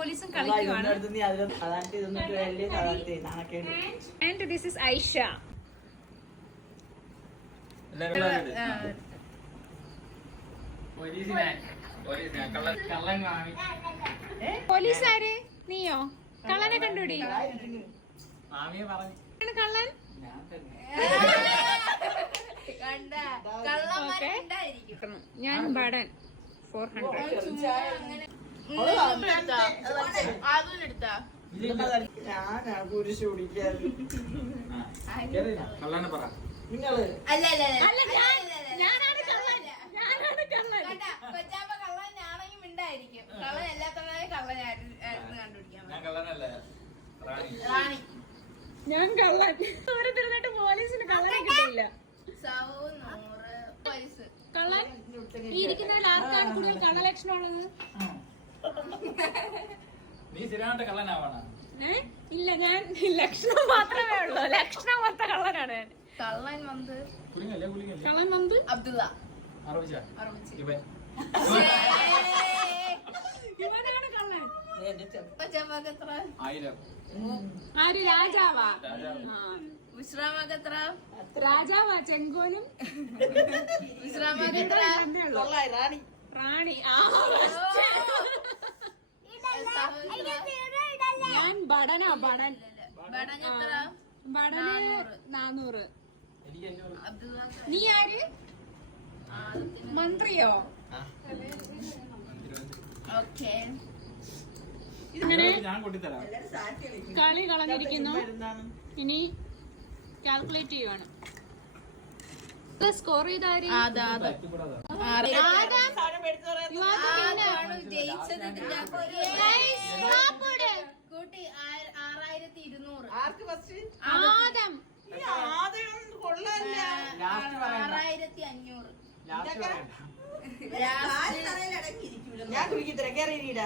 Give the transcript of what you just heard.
പോലീസും കളിക്കുവാണ്. And this is Aisha. Police ആര്? നീയോ? കള്ളനെ കണ്ടുപിടി. കള്ളൻ ഞാൻ ബടൻ 400. ഞാൻ കള്ളൻ. തിരുന്നിട്ട് പോലീസിന് കള്ളനെ കിട്ടില്ല. കള്ളൻ ഈ ഇരിക്കുന്നതിൽ ആർക്കാണ് കൂടുതൽ കള്ളലക്ഷണം ഉള്ളത്? ഇല്ല, ഞാൻ ലക്ഷണം മാത്രമേ ഉള്ളൂ. ലക്ഷണം മൊത്ത കള്ളനാണ് ഞാൻ. കള്ളൻ വന്ന് അബ്ദുള്ള ഇവനാണ് കള്ളൻ. ആര്? രാജാവാ? വിശ്രാമകത്ര രാജാവാ? ചെങ്കോലും വിശ്രാമകത്ര റാണി. ഞാൻ ബടനാ. ബടൻ. ബടന് 400. നീ ആര്? മന്ത്രിയോ? ഓക്കെ. ഇങ്ങനെ കളി കളഞ്ഞിരിക്കുന്നു. ഇനി കാൽക്കുലേറ്റ് ചെയ്യുവാണ്. സ്കോർ ചെയ്താര്? കൂട്ടി 6200. ആദം 6500. ഞാൻ കുടിക്കത്തില്ല.